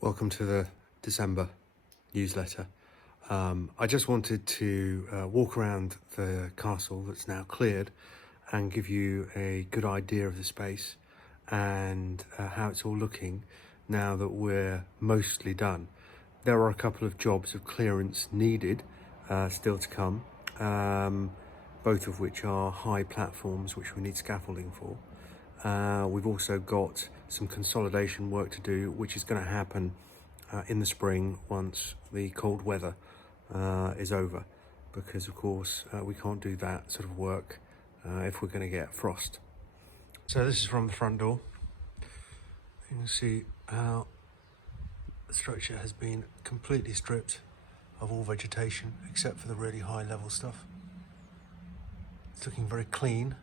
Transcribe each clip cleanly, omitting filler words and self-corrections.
Welcome to the December newsletter. I just wanted to walk around the castle that's now cleared and give you a good idea of the space and how it's all looking now that we're mostly done. There are a couple of jobs of clearance needed still to come, both of which are high platforms which we need scaffolding for. We've also got some consolidation work to do, which is going to happen in the spring once the cold weather is over, because of course we can't do that sort of work if we're going to get frost. So this is from the front door. You can see how the structure has been completely stripped of all vegetation except for the really high level stuff. It's looking very clean,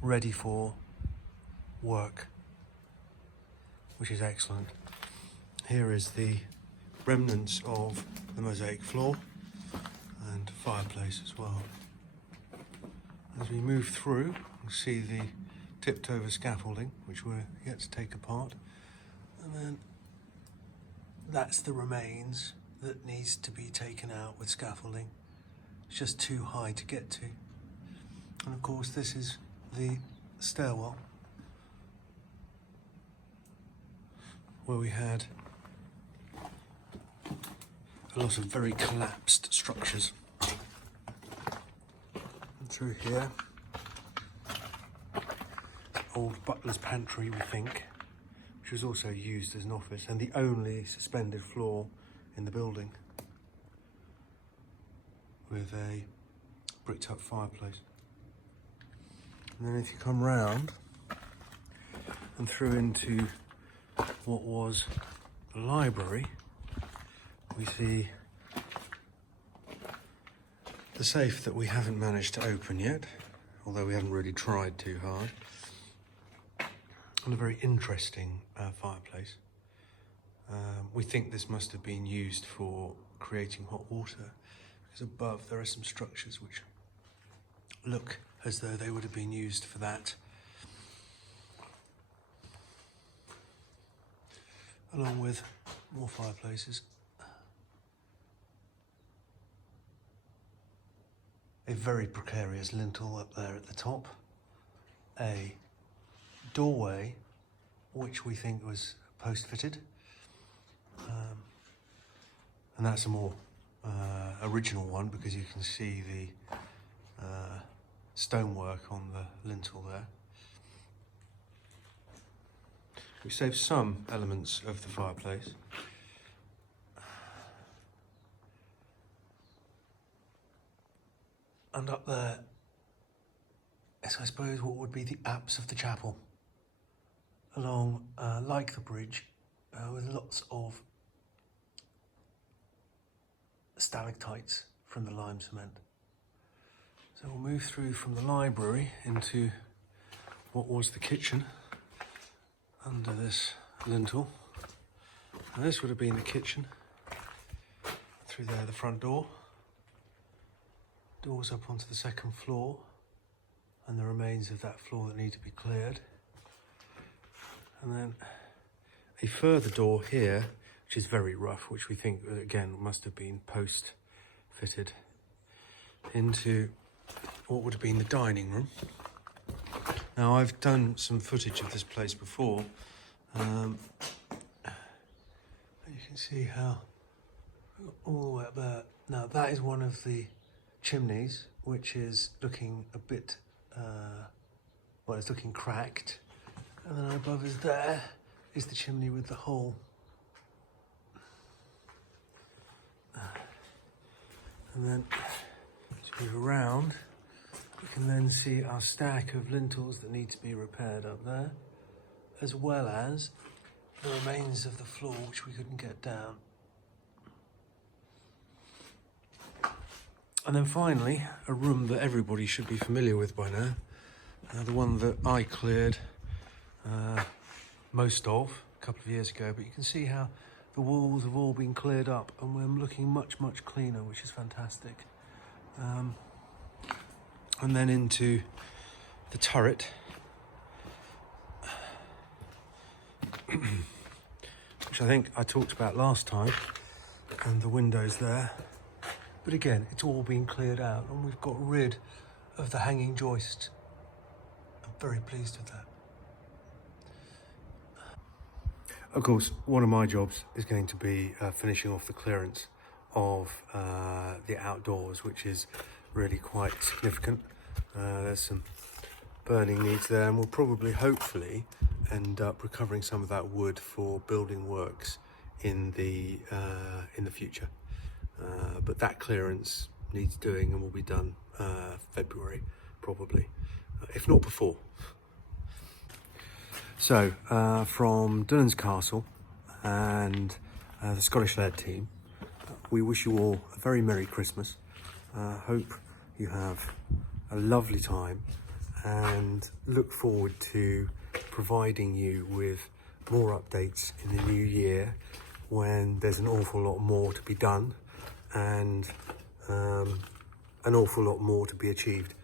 ready for work, which is excellent. Here is the remnants of the mosaic floor and fireplace as well. As we move through, we'll see the tipped over scaffolding, which we're yet to take apart. And then that's the remains that needs to be taken out with scaffolding. It's just too high to get to. And of course this is the stairwell where we had a lot of very collapsed structures. And through here, old butler's pantry, we think, which was also used as an office and the only suspended floor in the building, with a bricked up fireplace. And then if you come round and through into what was the library, we see the safe that we haven't managed to open yet, although we haven't really tried too hard, and a very interesting fireplace. We think this must have been used for creating hot water, because above there are some structures which look as though they would have been used for that. Along with more fireplaces. A very precarious lintel up there at the top. A doorway, which we think was post-fitted. And that's a more original one, because you can see the stonework on the lintel there. We saved some elements of the fireplace. And up there is, I suppose, what would be the apse of the chapel, along, like the bridge, with lots of stalactites from the lime cement. So we'll move through from the library into what was the kitchen under this lintel. Now this would have been the kitchen. Through there, the front door. Doors up onto the second floor, and the remains of that floor that need to be cleared. And then a further door here, which is very rough, which we think, again, must have been post-fitted, into what would have been the dining room. Now, I've done some footage of this place before. You can see how, all the way up there. Now, that is one of the chimneys, which is looking a bit, well, it's looking cracked. And then above us there is the chimney with the hole. And then, as we move around, we can then see our stack of lintels that need to be repaired up there, as well as the remains of the floor, which we couldn't get down. And then finally, a room that everybody should be familiar with by now, the one that I cleared most of a couple of years ago, but you can see how the walls have all been cleared up and we're looking much, much cleaner, which is fantastic. And then into the turret, which I think I talked about last time, and the windows there. But again, it's all been cleared out and we've got rid of the hanging joist. I'm very pleased with that. Of course, one of my jobs is going to be finishing off the clearance of the outdoors, which is really quite significant. There's some burning needs there, and we'll probably, hopefully, end up recovering some of that wood for building works in the future. But that clearance needs doing and will be done February, probably, if not before. So, from Dunans Castle and the Scottish Laird team, we wish you all a very Merry Christmas. Hope you have a lovely time and look forward to providing you with more updates in the new year, when there's an awful lot more to be done and an awful lot more to be achieved.